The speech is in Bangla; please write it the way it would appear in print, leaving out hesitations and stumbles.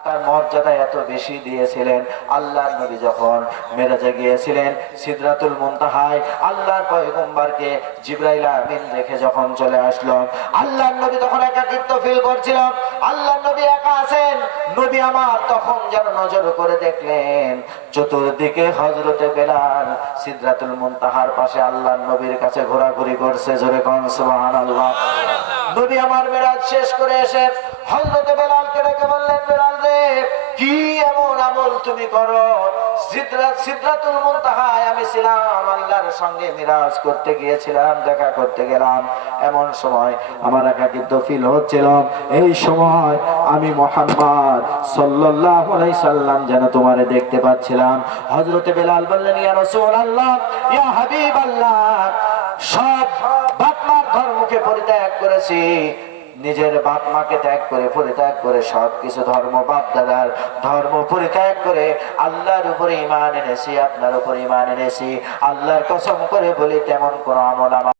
তার মর্যাদা এত বেশি দিয়েছিলেন। আল্লাহর নবী যখন মেরাজে গিয়েছিলেন সিদরাতুল মুনতাহায় আল্লাহর পয়গম্বরকে জিবরাইল আমিন রেখে যখন চলে আসলো, আল্লাহর নবী তখন একাকিত্ব ফিল করছিল। আল্লাহর নবী একা আছেন। নবী আমার তখন যেন নজর করে দেখলেন চতুর্দিকে হযরতে বেলাল সিদরাতুল মুনতাহার পাশে আল্লাহর নবীর কাছে ঘোরাঘুরি করছে। জোরে কোন সুবহানাল্লাহ। নবী আমার মেরাজ শেষ করে এসে হযরতে বেলালকে ডেকে বললেন, বেলাল রে, কি এমন আমল তুমি করো? সিদরাতুল মুনতাহায় আমি ছিলাম, আল্লাহর সঙ্গে মিরাজ করতে গিয়েছিলাম, দেখা করতে গেলাম। এমন সময় আমার একাকিত্ব ফিল হচ্ছিল। এই সময় আমি মুহাম্মদ সাল্লাল্লাহু আলাইহি সাল্লাম যেন তোমারে দেখতে পাচ্ছিলাম। হযরতে বেলাল বললেন, ইয়া রাসূলুল্লাহ, ইয়া হাবিবাল্লাহ, সব বাপ মার ধর্মকে পরিত্যাগ করেছি, নিজের বাপ মাকে ত্যাগ করে পরিত্যাগ করে সবকিছু ধর্ম বাপ দাদার ধর্ম পরিত্যাগ করে আল্লাহর উপরে ঈমান এনেছি, আপনার উপরে ঈমান এনেছি। আল্লাহর কসম করে বলি তেমন কোন আমল আমার